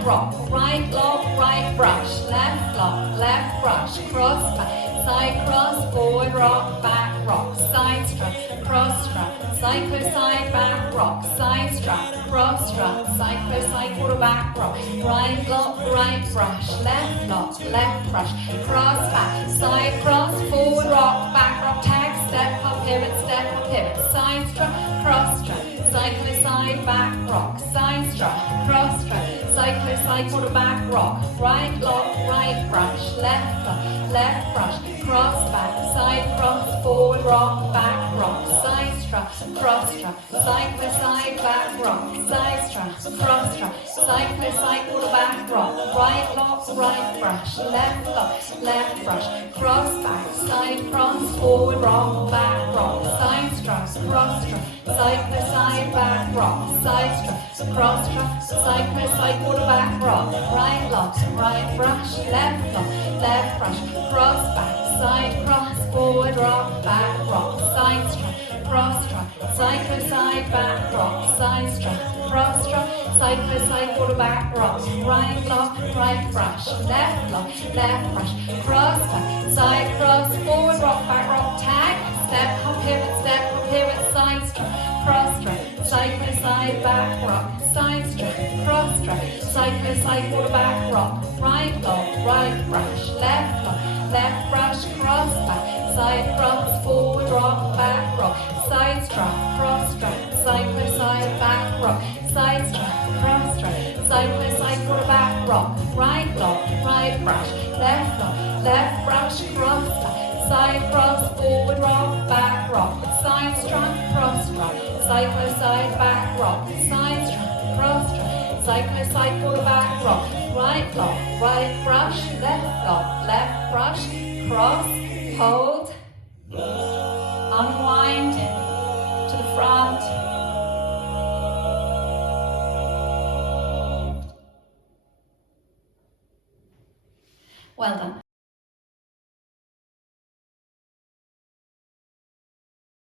back rock, right lock, right brush, left lock, left brush, cross back, side cross, forward rock, side strut, cross strut, cyclo side back rock, side strut, cross strut, cyclo side quarter back rock, right lock, right brush, left brush, cross back, side cross, forward rock, tag, step up pivot, side strut, cross strut, cyclo side back rock, side strut, cross strut, cyclo side quarter back rock, right lock, right brush, left brush, cross back, side cross, forward rock, side strut, cross strut, cyclo side back rock, side strut, cross strut, cyclo side quarter back rock, right lock, right brush, left brush, cross back, side cross, forward rock, side strut, cross strut, cyclo side back rock, side strut, cross strut, cyclo side quarter back rock, right lock, right brush, left brush, cross back, side cross, forward rock, side strut, cross strut, cyclo side back rock, side strut, cross strut, cyclo side quarter back rock, right lock, right brush, left brush, cross back, side cross, forward rock, tag, step up pivot, side strut, cross strut, cyclo side back rock, side strut, cross strut, cyclo side quarter back rock, right lock, right brush, left brush, cross back, side cross, forward rock, side strut, cross strut, cyclo side back rock, side strut, cross strut, cyclo side quarter back rock, right lock, right brush, left brush, cross back, side cross, forward rock, side strut, cross strut, cyclo side back rock, side strut, cross strut, cyclo side quarter back rock, right lock, right brush, left brush, cross, hold, unwind to the front. Well done.